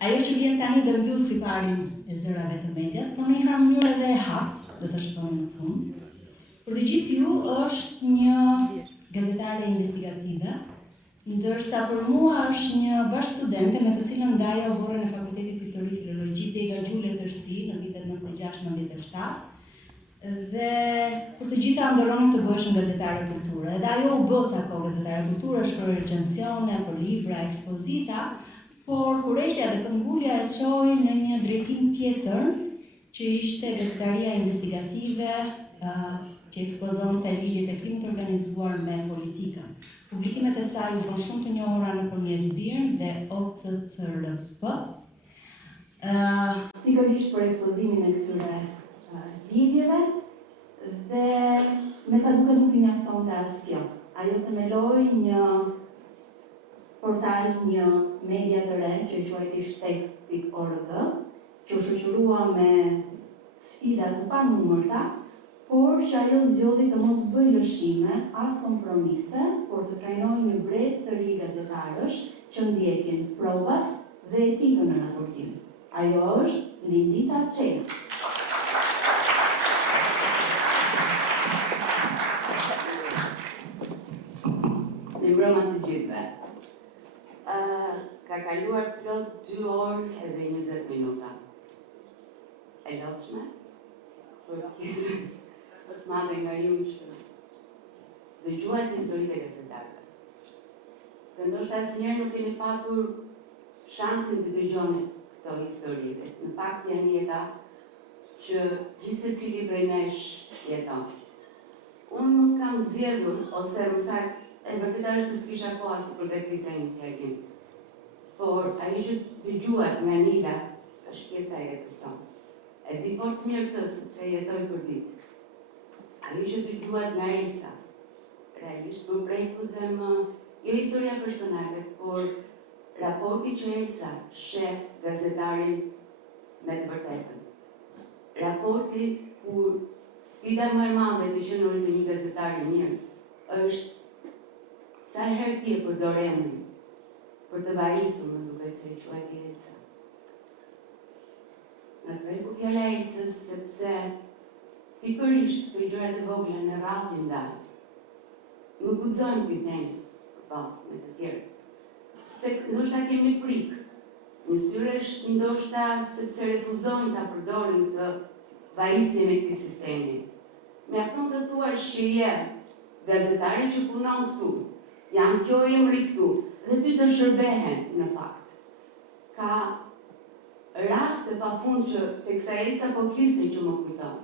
ajo që vjen tani do mbyll siparin e zërave të medias, por në një farë mënyrë edhe e hap, do të shkojmë në fund. Për të gjithë ju është një gazetare investigative, ndërsa për mua është një bashkë studente me të cilën ndaja oborën e Fakultetit Histori Filologji Dega Gjule Tërsi në vitet 96-97. Dhe për të gjitha ndoronin të bëheshin gazetare kulture. Edhe ajo u bë ca kohë gazetare kulture, shkroi recensione për libra, ekspozita, por kurreshja dhe këmbgulja e çoi në një drejtim tjetër, që ishte gazetaria investigative, që ekspozonte lidhjet e krimit organizuar me politikën. Publikimet e saj u bën shumë të njohura nëpërmjet BIRN dhe OCCRP. Pikërisht për ekspozimin e këtyre lidhjeve, dhe me sa duket nuk I mjaftonte asgjë. Ajo themeloi një portal, një media të re që quajti Shtek.org, që u shoqërua me sfida të panumërta, por që ajo zgjodhi të mos bëjë lëshime, as kompromise, por të trajnojë një brez të ri gazetarësh që ndjekin provat dhe etikën në raportim. Ajo është Lindita Çela. Mirëmbrëma të gjithëve. Ka kaluar plot 2 orë edhe 20 minuta. E lodhshme? Për pjesën për të madhe nga ju që dëgjuat historitë e gazetarëve. Dhe ndoshta asnjëherë nuk keni patur shansin të dëgjoni këto historitë. Në fakt janë jeta që gjithë secili prej nesh jeton. Unë nuk kam zgjedhur ose më saktë e vërtetë është se s'kisha kohë as të përgatisja një tregim. Por ajo që dëgjuat nga Nida është pjesa e jetës sonë. E di fort mirë këtë sepse jetoj për ditë. Ajo që dëgjuat nga Elca, realisht më preku dhe më, jo historia personale, por raporti që Elca sheh gazetarin me të vërtetën. Raporti kur sfida më e madhe të qenurit të një gazetari mirë është sa herë ti e përdor emrin për të vajisur më duket se quajti Elca. Më preku fjala e Elcës sepse pikërisht këto gjërat e vogla në radhë ndaj. Nuk guxojmë të themi me të tjerët. Sepse ndoshta kemi frikë. Një syresh ndoshta sepse refuzojnë ta përdorin të vajisjen e këtij sistemi. Mjafton të thuash që je gazetari që punon këtu, jam kjo emri këtu, dhe ty të shërbehen në fakt. Ka raste pafund që teksa Elca po fliste që më kujtoi.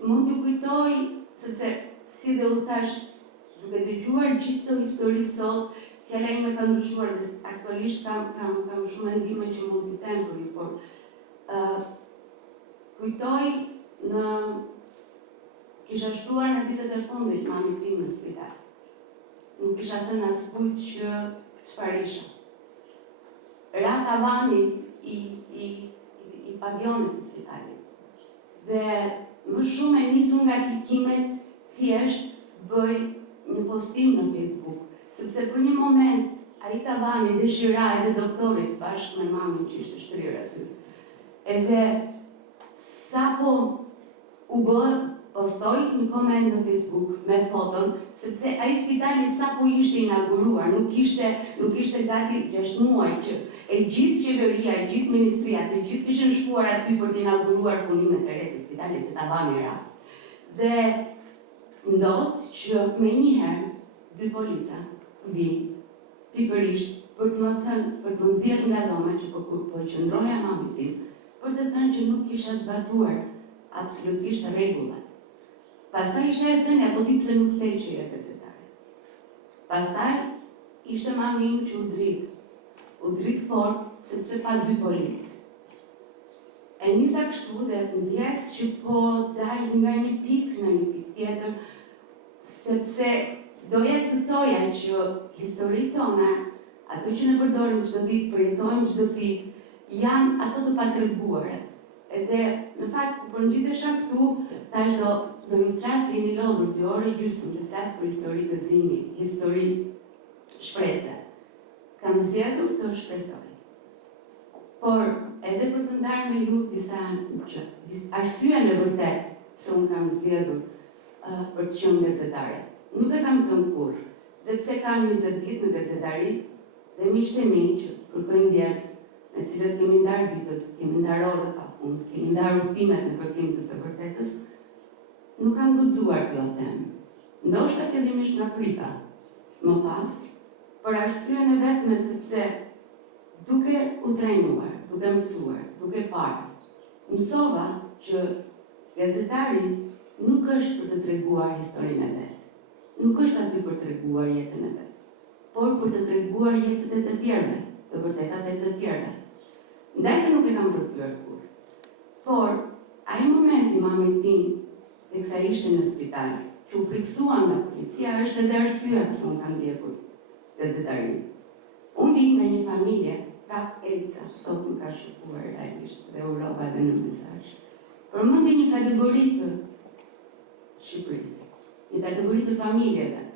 Mund t'ju kujtoj, sepse si dhe u thash, duke dëgjuar gjithë këto histori sot, fjala ime ka ndryshuar dhe aktualisht kam shumë mendime që mund t'i them për ju, por kujtoj kisha shkruar në ditët e fundit mamit tim në spital. Nuk isha thënë askujt që çfarë isha. Ra tavani I pavionit të spitalit. Dhe më shumë e nisu nga klikimet, thjesht bëj një postim në Facebook, sepse për një moment ai tavani dëshira edhe doktorit bashkë me mamin që ishte shtrirë aty. Edhe sapo u bë postoj një koment në Facebook me foton, sepse ai spitali sapo ishte inauguruar, nuk ishte gati 6 muaj që e gjithë qeveria, e gjithë ministria, të gjithë kishin shkuar aty për të inauguruar punimet e re të spitalit të tavani ra. Dhe ndodh që me njëherë 2 polica vinë pikërisht për të më thënë, për të më nxjerrë nga dhoma që po qëndroja mamit tim, për të thënë që nuk kisha zbatuar absolutisht rregullat. Pastaj ishte e thënë, apo ti pse nuk thej që je gazetare. Pastaj ishte mami im që u drit fort, sepse pa 2 policë. E nisa kështu dhe ndjes që po dal nga një pikë në një pikë tjetër, sepse doja të thoja që historitë tona, ato që ne përdorim çdo ditë, përjetojmë çdo ditë, janë ato të patreguara. Edhe në fakt kur përngjitesha këtu, tash do ju flas jeni lodhur 2 orë gjysmë të flas për histori gëzimi, histori shprese. Kam zgjedhur të shpresoj. por edhe për të ndarë me ju disa arsyen e vërtet pse unë kam zgjedhur për të qenë gazetare. Nuk e kam thënë kurrë, dhe pse kam 20 vjet në gazetari dhe miqtë e mi që kërkojnë ndjes, me cilët kemi ndarë ditët, kemi ndarë orët pafund, kemi ndarë udhëtimet në kërkim të së vërtetës, nuk kam guxuar kjo temë. Ndoshta fillimisht nga frika, më pas, për arsyen e vetme sepse duke u trajnuar, duke mësuar, duke parë, mësova që gazetari nuk është për të treguar historinë e vet. Nuk është aty për të treguar jetën e vet, por për të treguar jetët e të tjerëve, të vërtetat e të tjerëve. Ndajtë nuk e kam përfyer kurrë. Por ai momenti mamit tim, teksa ishte në spital, që u friksua nga policia, është edhe arsyeja pse unë kam ndjekur gazetarinë. Unë vi nga një familje, prap Elca, sot më ka shkuar realisht dhe urova edhe në mesazh. Përmendi një kategori të Shqipërisë, një kategori të familjeve,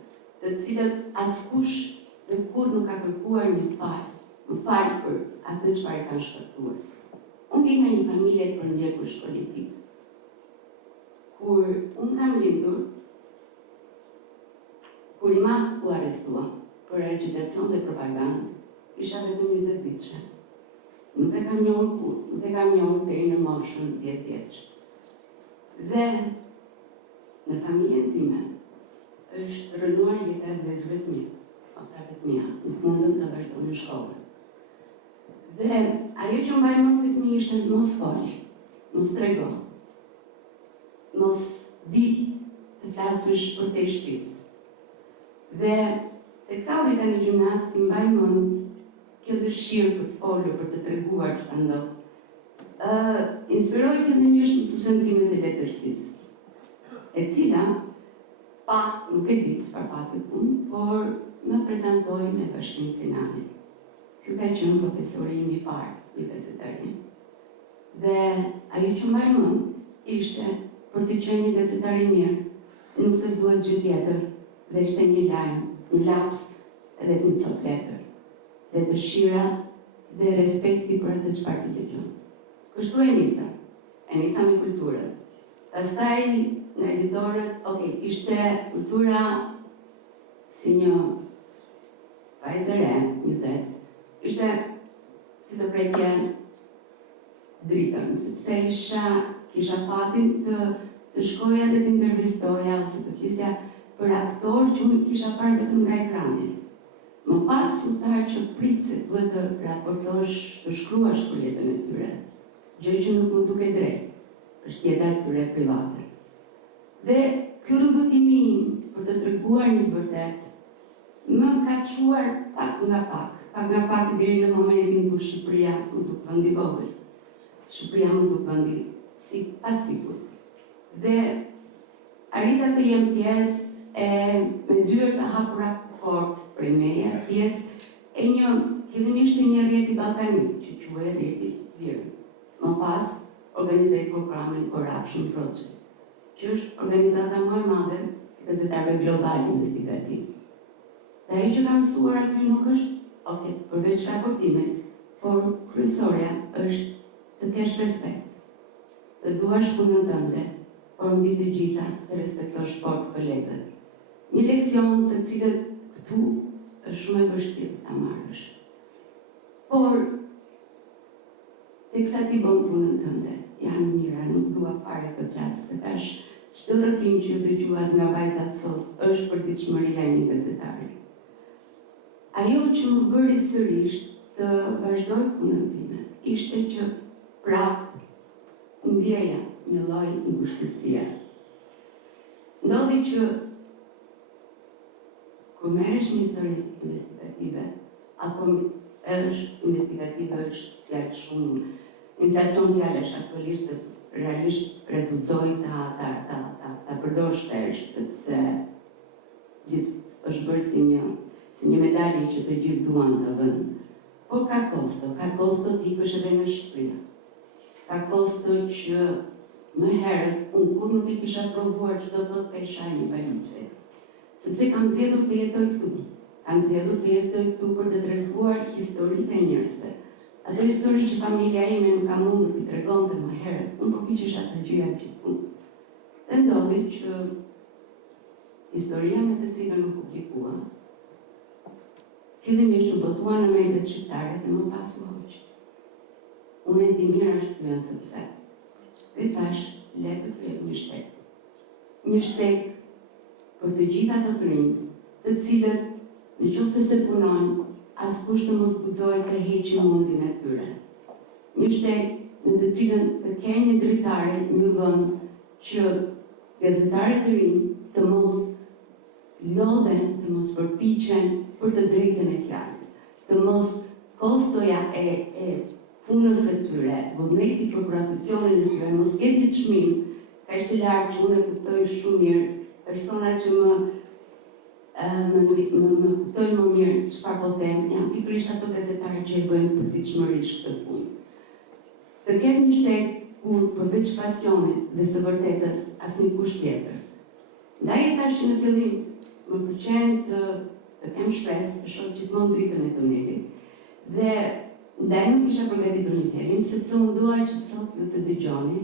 të cilët askush dhe kur nuk ka kërkuar më fal për atë çfarë kanë shkaktuar. Unë vi nga një familje të përndjekush politik. Kur unë kam lindur, kur i madh u arrestua për agitacion dhe propagandë, isha vetëm 20 vjeçë. Nuk e kam njohur kurrë, nuk e kam njohur deri në moshën 10 vjeç. Dhe në familjen time është rënuar jeta e vëllezërve të mi, motravet mia, nuk mundën të vazhdonin shkollën. Dhe ajo që mbaj mend se fëmijë ishte mos fol, mos trego, mos di të flasësh për te shtëpisë. Dhe teksa u rita në gjimnaz, mbaj mend kjo dëshirë për të folur, për të treguar çfarë ndodh. Inspiroi fillimisht mësuesen time të letërsisë, e cila nuk e di çfarë pati punë, por më prezantoi me Bashkimin Sinani. Ky ka qenë profesori im i parë i gazetarinë. Dhe ajo që mbaj mend ishte për të qenë një gazetar i mirë, nuk të duhet gjë tjetër, veç se një lajm, një laps edhe një copë letër, dhe dëshira dhe respekti për atë çfarë të dëgjon. Kështu e nisa me kulturën. Pastaj në editorët, ishte kultura si një vajzë e re, 20, ishte si të prekje dritën, sepse kisha fatin të shkoja dhe të intervistoja ose të flisja për aktor që unë kisha parë vetëm nga ekrani. Më pas u tha që pritë se duhet të raportosh, të shkruash për jetën e tyre, gjë që nuk më duket drejt, është jeta e tyre private. Dhe ky rrugëtimi për të treguar një të vërtetë më ka çuar pak nga pak deri në momentin kur Shqipëria më duk vendi vogël. Shqipëria më duk vendi si pasigurt. Dhe arrita të jem pjesë me dyrë të hapura fort prej meje, pjesë e një fillimisht e një rrjeti ballkanik që quhej rrjeti Virë. Më pas organizoi programin Corruption Project, që është organizata më e madhe e gazetarëve global investigativ. Dhe ajo që kam mësuar aty nuk është, përveç raportimit, por kryesorja është të kesh respekt, të duash punën tënde, por mbi të gjitha të respektosh fort kolegët. Një leksion të cilët këtu është shumë e vështirë ta marrësh. Por teksa ti bën punën tënde, janë mira, nuk dua fare të flas, të thash çdo rrëfim që ju dëgjuat nga vajzat sot është për ditëshmëria e një gazetari. Ajo që më bëri sërish të vazhdoj punën time ishte që prap ndjeja një lloj ngushësie. Ndodhi që kur merresh një histori investigative, apo është investigative është fjalë shumë inflacion fjalësh aktualisht realisht refuzoj ta përdor shpesh, sepse është bërë si një medalje që të gjithë duan të vënë. Por ka kosto të ikësh edhe në Shqipëri. Ka kosto që më herët unë kur nuk e kisha provuar çdo të pesha një valizë. Sepse kam zgjedhur të jetoj këtu. Kam zgjedhur të jetoj këtu për të treguar historitë e njerëzve, Ato histori që familja ime nuk ka mundur t'i tregonte më herët, unë përpiqesha ta gjyja gjithmonë. Dhe ndodhi që historia me të cilën u publikua, fillimisht u botua në mediat shqiptare dhe më pas u hoq. Unë e di mirë arsyeën sepse. Dhe thash, le të kryet një shtek. Një shtek për të gjitha ato të rinj, të cilët në qoftë se punojnë, askush të mos guxohet të heqë mundin e tyre. Një shtek në të cilën të kenë një dritare, një vend që gazetarët të rinj të mos lodhen, të mos përpiqen për të drejtën e fjalës, të mos kostoja e punës së tyre, vullneti për profesionin e tyre, mos ketë çmim, kaq të lartë që unë e kuptoj shumë mirë, persona që më kuptojnë më mirë çfarë po them, janë pikërisht ato gazetarë që e bëjnë përditshmërisht këtë punë. Të ketë një shtek kur përveç pasionit dhe së vërtetës asnjë kusht tjetër. Ndaj e thash në fillim, më pëlqen të kem shpresë të shoh gjithmonë dritën e tunelit dhe ndaj nuk isha përgatitur një herim, sepse unë dua që sot ju të dëgjoni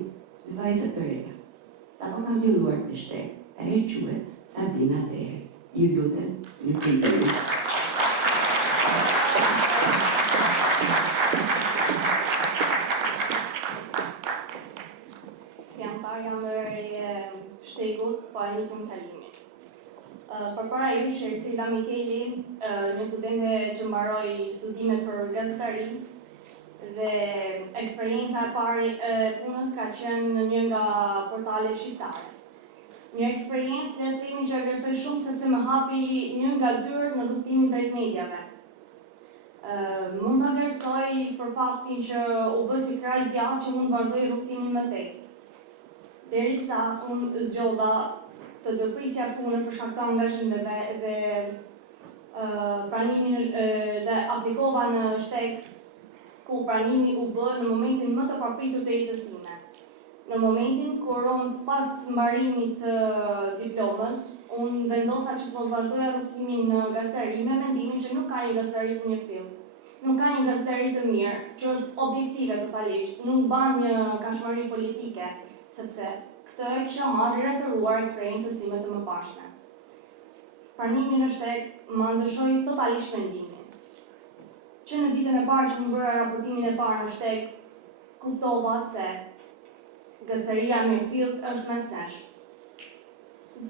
dy vajza të reja. Sapo kam filluar të shtek, ajo quhet Sabina Beer. Ju lutem, një pritje. Si antar jam e shtegut, po Alisën Kalimi. Përpara ju Ercila Mikeli, një studente që mbaroi studimet për gazetari dhe eksperjenca e parë e punës ka qenë një nga portalet shqiptare. Një eksperiencë dhe themi që e vlerësoj shumë sepse më hapi një nga dyert në rrugtimin drejt mediave. Mund ta vlerësoj për faktin që u bë si kraj djathtë që mund vazhdoj rrugtimin më tej. Derisa unë zgjodha të dëprisja punën për shkak të angazhimeve dhe pranimin dhe aplikova në shtek ku pranimi u bë në momentin më të papritur të jetës time. Në momentin kur unë pas mbarimit të diplomës, unë vendosa që të mos vazhdoja rrugtimin në gazetari me mendimin që nuk ka një gazetari për një fill. Nuk ka një gazetari të mirë, që është objektive totalisht, nuk ban një kashmëri politike, sepse këtë e kisha marrë referuar eksperiencës sime të mëparshme. Pranimi në shtek më ndryshoi totalisht mendimin. Që në ditën e parë që më bëra raportimin e parë në shtek, kuptova se gazetaria Mirfield është mes nesh.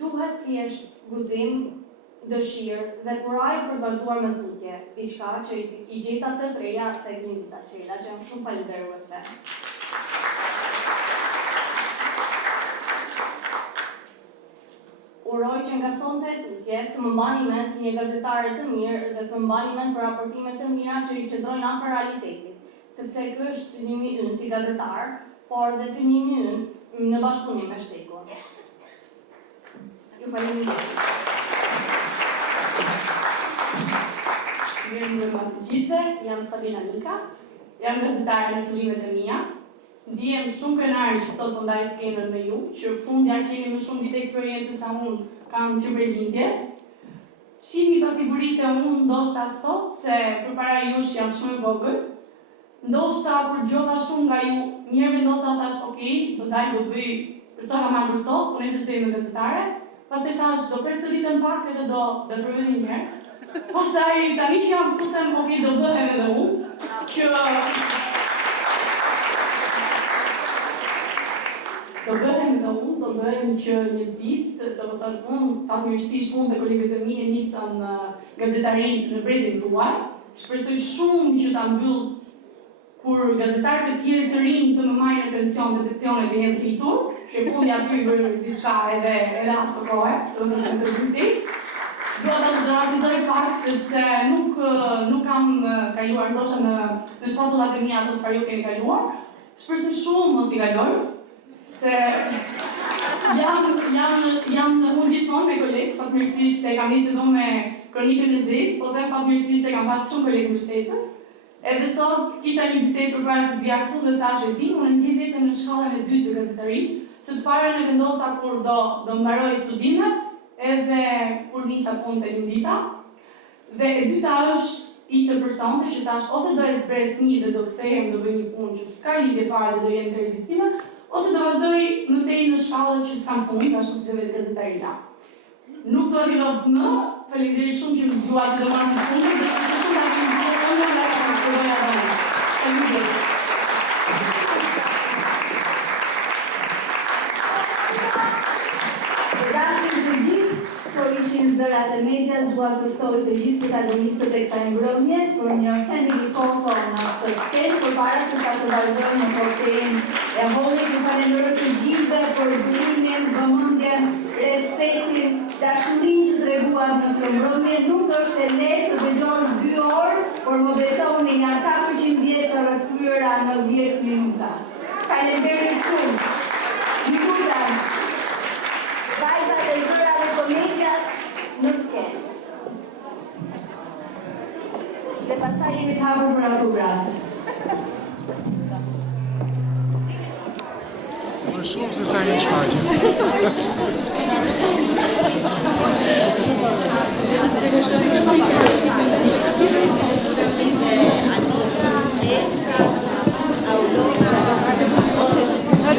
Duhet thjesht guxim, dëshirë dhe kurajë për të vazhduar me tutje, diçka që i gjeta të treja tek Lindita Çela, që jam shumë falënderuese. Uroj që nga sonte tutje të më mbani mend si një gazetare të mirë dhe të më mbani mend për raportime të mira që i qëndrojnë afër realitetit, sepse ky është synimi ynë si gazetar, por dhe synimi ynë në bashkëpunim me shtekun. Ju faleminderit. Mirëmbrëma të gjithëve, jam Sabina Nika, jam gazetare në fillimet e mia. Ndihem shumë krenare që sot po ndaj skenën me ju, që fundja keni më shumë vite eksperiencë sa unë kam që përlindjes. Shihni pasiguritë unë ndoshta sot se përpara jush jam shumë e vogël. Ndoshta kur gjova shumë nga ju, njëherë vendosa thash, ok, do daj do bëj për çka kam marrë për sot, unë ishte të me gazetare. Pastaj thash do pres të vitën pak edhe do provoj një herë. Pastaj tani që jam ku them, ok, do bëhem edhe unë, që do bëhem që një ditë, do më thënë unë, fatmirësisht unë dhe kolegët e mi e nisëm gazetarinë në brezin tuaj. Shpresoj shumë që ta mbyll kur gazetarët e tjerë të rinj të më marrin në pensionet e jenë rritur, që fundi aty i bërë diçka edhe asë kohë, do të thënë të dytë. Dua ta dramatizoj pak sepse nuk kam kaluar ndoshta në shpatullat e mia ato çfarë ju keni kaluar. Shpresoj shumë mos t'i kaloj, se jam unë gjithmonë me kolegë, fatmirësisht e kam nisur do me kronikën e zezë, po them fatmirësisht e kam pas shumë kolegë mbështetës. Edhe sot kisha një bisedë përpara se të vija këtu dhe thashë di, unë ndjej veten në shkallën e dytë të gazetarisë, se të parën e vendosa kur do mbaroj studimet, edhe kur nisa punë te Lindita. Dhe e dyta është ishte personte që tash ose do e zbres një dhe do kthehem do bëj një punë që s'ka lidhje fare dhe do jem të rrezikime, ose do vazhdoj më tej në shkallët që s'kam fund, tash ose vetë gazetaria. Nuk do arrivat më, faleminderit shumë që më dëgjuat dhe marrni fundin, dhe shumë ta kemi gjithë nga ta shkruaja tani. Faleminderit. Dashur të gjithë, po ishin zërat e medias, dua të ftoj të gjithë protagonistët e kësaj mbrëmje për një family photo në këtë skenë, përpara se sa të vazhdojmë në kortejën e hollit. Ju falenderoj të gjithëve për durimin, vëmendjen, respektin, dashurinë që treguat në këtë mbrëmje. Nuk është e lehtë të dëgjosh 2 orë, por më besoni nga 400 vjet të rrëfyera në 10 minuta. Falenderit shumë. Ju lutem. Vajzat e zërave komedias në skenë. Dhe pastaj jemi të hapur për autografë. Më shumë se sa një shfaqe.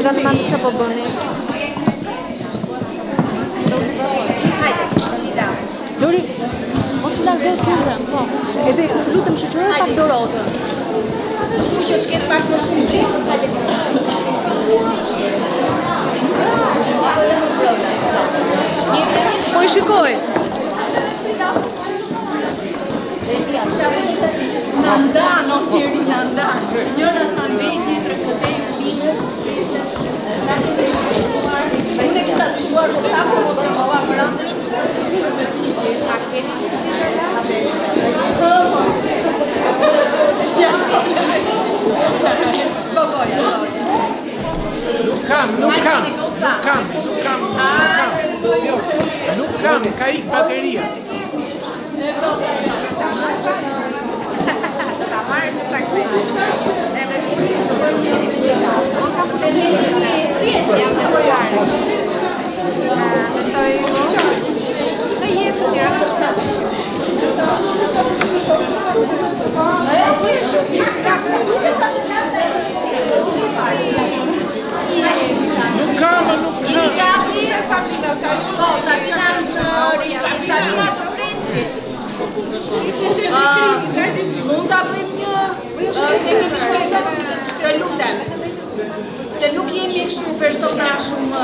Gjatë manë që po bëni? Lori, mos u largo të lutem, po. Edhe lutem shoqëroj pak Dorotën. Që të ketë pak më shumë gjithë. S'po i shikoj. Në ndanë, o tjeri në ndanë. Njëra të ndej, tjetër të ndej në binës. Unë e këta të gjuar të tapë, po të më va përande si të si që. A keni të Nuk kam, ka ik bateria. Ta marrë të traktet. Edhe një shumë. Unë kam se një jam të përjarë. Besoj të jetë të tjera. Nuk kam. Mund ta bëjmë një të lutem. Se nuk jemi kështu persona shumë